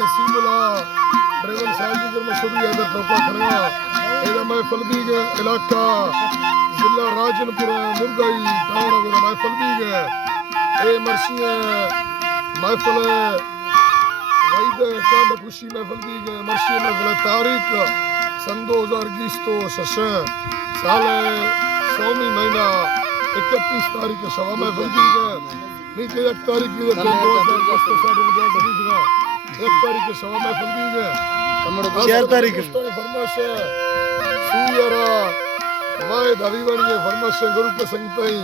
Naseebullah driver साहब की जब शुरू है इधर टोका खड़ा इधर महफिल भी इलाका जिला राजनपुर मुरगाई टाउन वगैरह महफिल भी गए ए मर्सिया महफिल वाइद कांड खुशी महफिल भी गए मर्सिया महफिल तारीख सन 2021 तो शशे साल सौमी महीना 31 तारीख शवा महफिल भी गए नहीं तो 1 तारीख की तो 1 तारीख शवा महफिल भी गए 4 तारीख फरमाश सूयरा वायद हबीबनी ये फरमाश गुरु के संगतई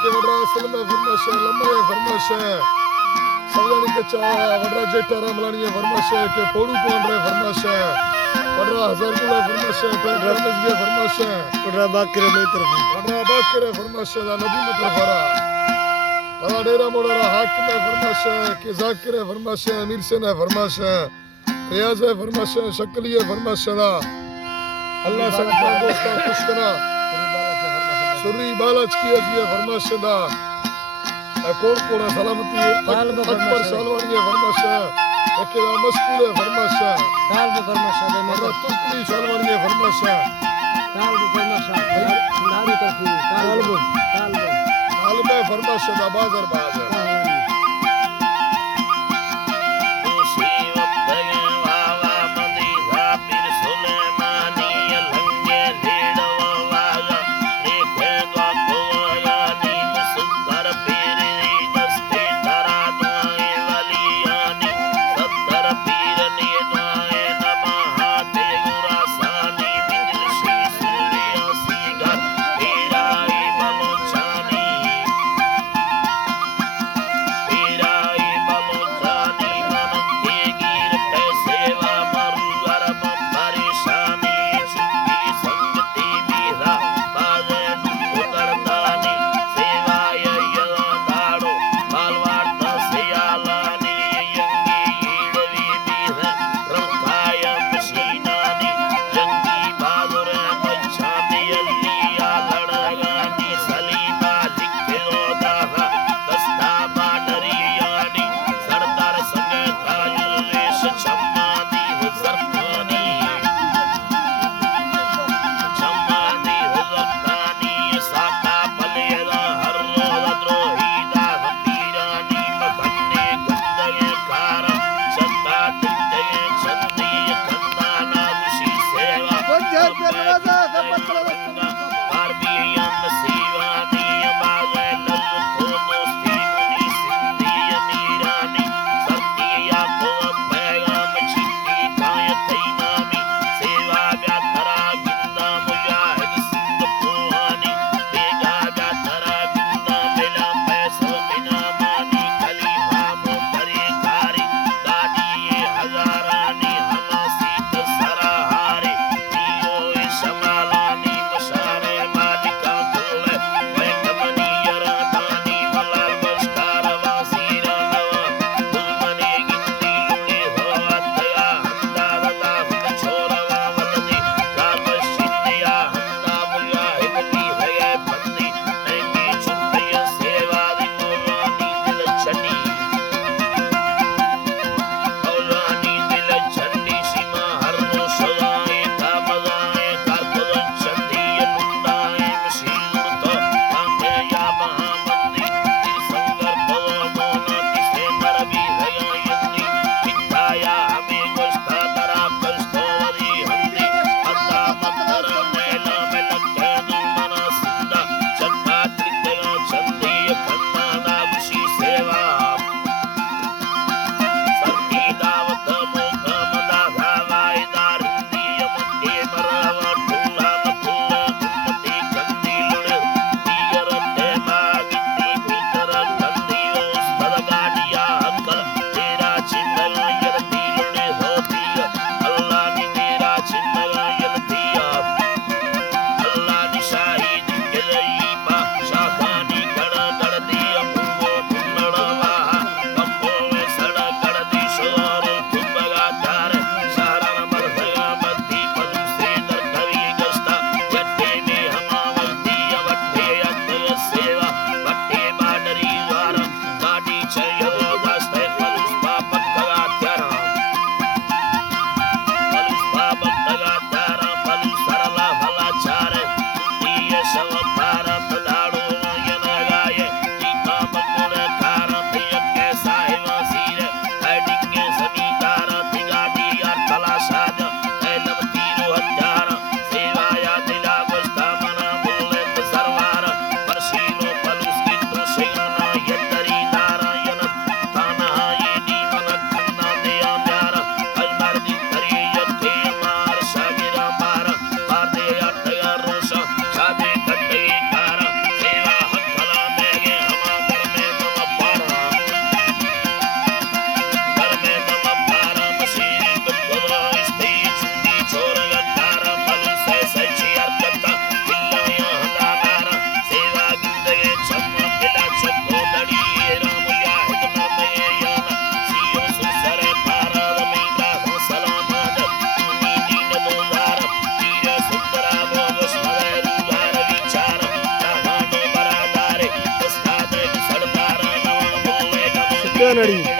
के वडरा असल में फरमाश लम्बे फरमाश सवजानी के चा वडरा जेटारा मलानी ये फरमाश के पोड़ू कोन रे फरमाश वडरा हजार गुला फरमाश पे रमज ये फरमाश वडरा बाकरे में तरफ वडरा बाकरे फरमाश दा नदी में तरफ फरा वडरा डेरा मोड़ा हाकिम है फरमाश के जाकिर है फरमाश अमीर से ने फरमाश रियाज है फरमाश शक्ली है फरमाश दा अल्लाह संगता दोस्ता खुश करा सुरी बालच की है फरमाश दा कोण कोण सलामती अकबर सालवानी है फरमाश एकेदा मस्कूल है फरमाश ताल पे फरमाश दे मरा तुकली सालवानी है फरमाश ताल पे फरमाश नारी तकली ताल पे फरमाश दा बाजार बाजार क्या नड़ी